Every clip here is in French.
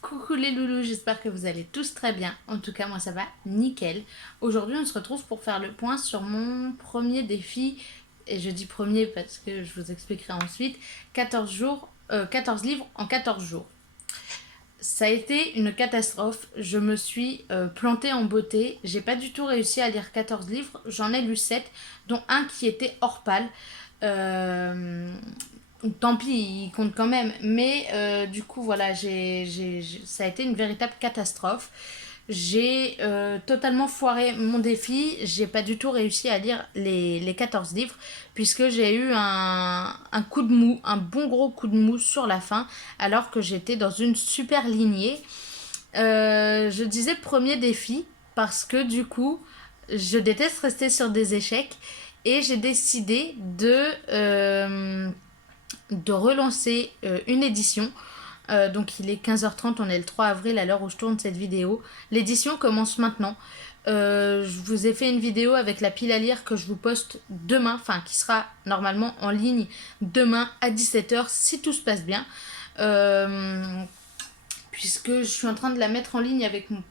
Coucou les loulous, j'espère que vous allez tous très bien. En tout cas, moi ça va nickel. Aujourd'hui, on se retrouve pour faire le point sur mon premier défi. Et je dis premier parce que je vous expliquerai ensuite. 14 jours, 14 livres en 14 jours. Ça a été une catastrophe. Je me suis plantée en beauté. J'ai pas du tout réussi à lire 14 livres. J'en ai lu 7, dont un qui était hors pal. Euh, Tant pis, il compte quand même. Mais du coup, voilà, ça a été une véritable catastrophe. J'ai totalement foiré mon défi. J'ai pas du tout réussi à lire les 14 livres, puisque j'ai eu un coup de mou, un bon gros coup de mou sur la fin, alors que j'étais dans une super lignée. Je disais premier défi, parce que du coup, je déteste rester sur des échecs. Et j'ai décidé de relancer une édition. Donc il est 15h30, on est le 3 avril à l'heure où je tourne cette vidéo. L'édition commence maintenant. Je vous ai fait une vidéo avec la pile à lire que je vous poste demain, enfin qui sera normalement en ligne demain à 17h si tout se passe bien. Puisque je suis en train de la mettre en ligne avec mon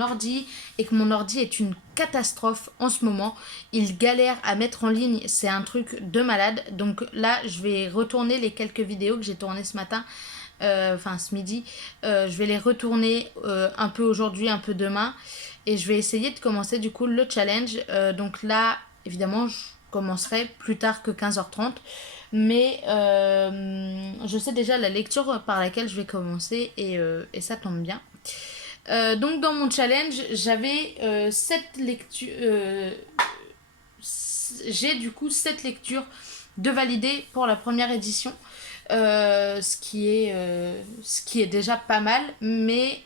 ordi et que mon ordi est une catastrophe en ce moment. Il galère à mettre en ligne, c'est un truc de malade. Donc là, je vais retourner les quelques vidéos que j'ai tournées ce matin, enfin ce midi. Je vais les retourner un peu aujourd'hui, un peu demain. Et je vais essayer de commencer du coup le challenge. Donc là, évidemment, je commencerai plus tard que 15h30. Mais je sais déjà la lecture par laquelle je vais commencer et ça tombe bien. Donc dans mon challenge, j'avais 7 lectures. J'ai du coup 7 lectures de valider pour la première édition. Ce qui est déjà pas mal, mais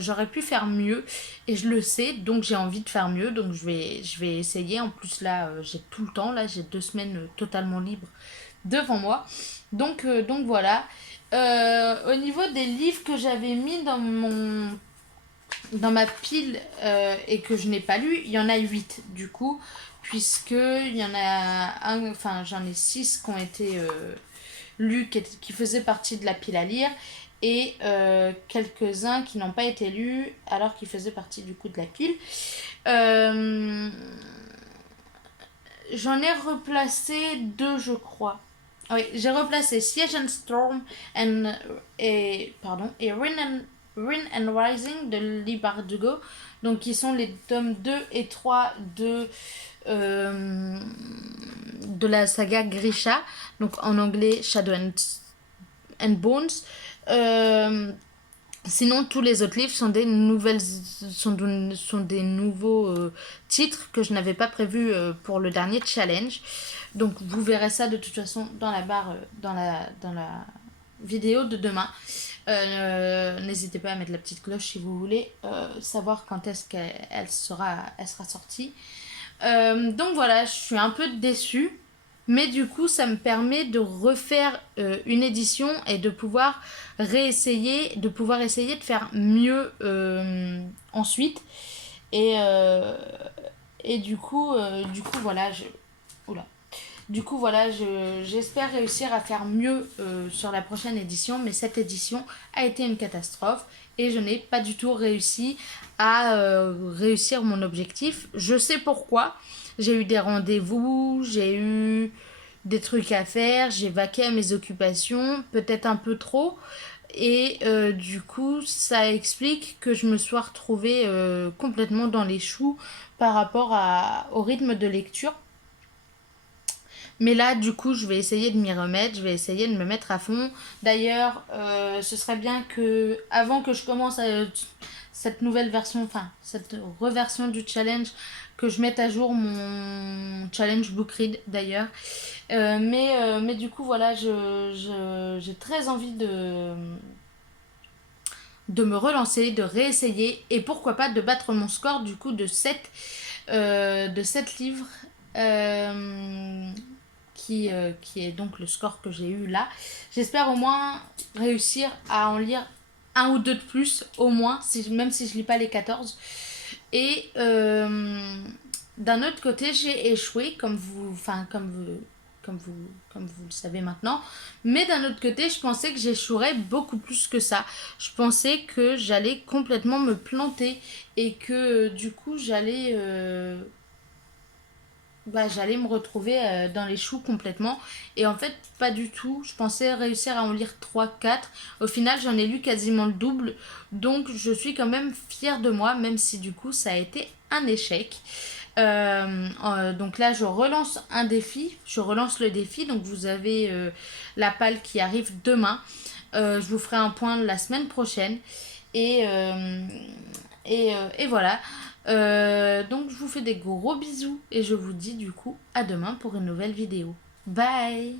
j'aurais pu faire mieux et je le sais, donc j'ai envie de faire mieux, donc je vais essayer. En plus là, j'ai tout le temps, là j'ai 2 semaines totalement libres devant moi, donc voilà. Au niveau des livres que j'avais mis dans ma pile et que je n'ai pas lu, il y en a 8 du coup, puisque il y en a enfin j'en ai 6 qui ont été lus, qui faisaient partie de la pile à lire, et quelques-uns qui n'ont pas été lus alors qu'ils faisaient partie du coup de la pile. Euh, J'en ai replacé 2, je crois. Oui, j'ai replacé Siege and Storm et Rin and Rising de Lee Bardugo, donc qui sont les tomes 2 et 3 de la saga Grisha, donc en anglais Shadow and Bones. Euh, Sinon, tous les autres livres sont sont des nouveaux titres que je n'avais pas prévus pour le dernier challenge. Donc, vous verrez ça de toute façon dans la barre, dans la vidéo de demain. N'hésitez pas à mettre la petite cloche si vous voulez savoir quand est-ce elle sera sortie. Donc voilà, je suis un peu déçue. Mais du coup, ça me permet de refaire une édition et de pouvoir de pouvoir essayer de faire mieux ensuite. Et, euh, et du coup, voilà, oula. Du coup, voilà, j'espère réussir à faire mieux sur la prochaine édition, mais cette édition a été une catastrophe et je n'ai pas du tout réussi à réussir mon objectif. Je sais pourquoi. J'ai eu des rendez-vous, j'ai eu des trucs à faire, j'ai vaqué à mes occupations, peut-être un peu trop. Et du coup, ça explique que je me sois retrouvée complètement dans les choux par rapport au rythme de lecture. Mais là, du coup, je vais essayer de m'y remettre, je vais essayer de me mettre à fond. D'ailleurs, ce serait bien que, avant que je commence cette nouvelle version, enfin, cette reversion du challenge, que je mette à jour mon challenge book read d'ailleurs. Mais du coup, voilà, j'ai très envie de me relancer, de réessayer et pourquoi pas de battre mon score du coup de 7 livres. Euh, qui est donc le score que j'ai eu là. J'espère au moins réussir à en lire un ou deux de plus, au moins, même si je lis pas les 14. Et d'un autre côté, j'ai échoué, comme vous le savez maintenant. Mais d'un autre côté, je pensais que j'échouerais beaucoup plus que ça. Je pensais que j'allais complètement me planter et que du coup, j'allais me retrouver dans les choux complètement. Et en fait, pas du tout. Je pensais réussir à en lire trois quatre. Au final, j'en ai lu quasiment le double. Donc, je suis quand même fière de moi, même si du coup, ça a été un échec. Donc là, je relance un défi. Je relance le défi. Donc, vous avez la palle qui arrive demain. Je vous ferai un point la semaine prochaine. Et, euh, et voilà. Donc je vous fais des gros bisous et je vous dis du coup à demain pour une nouvelle vidéo. Bye!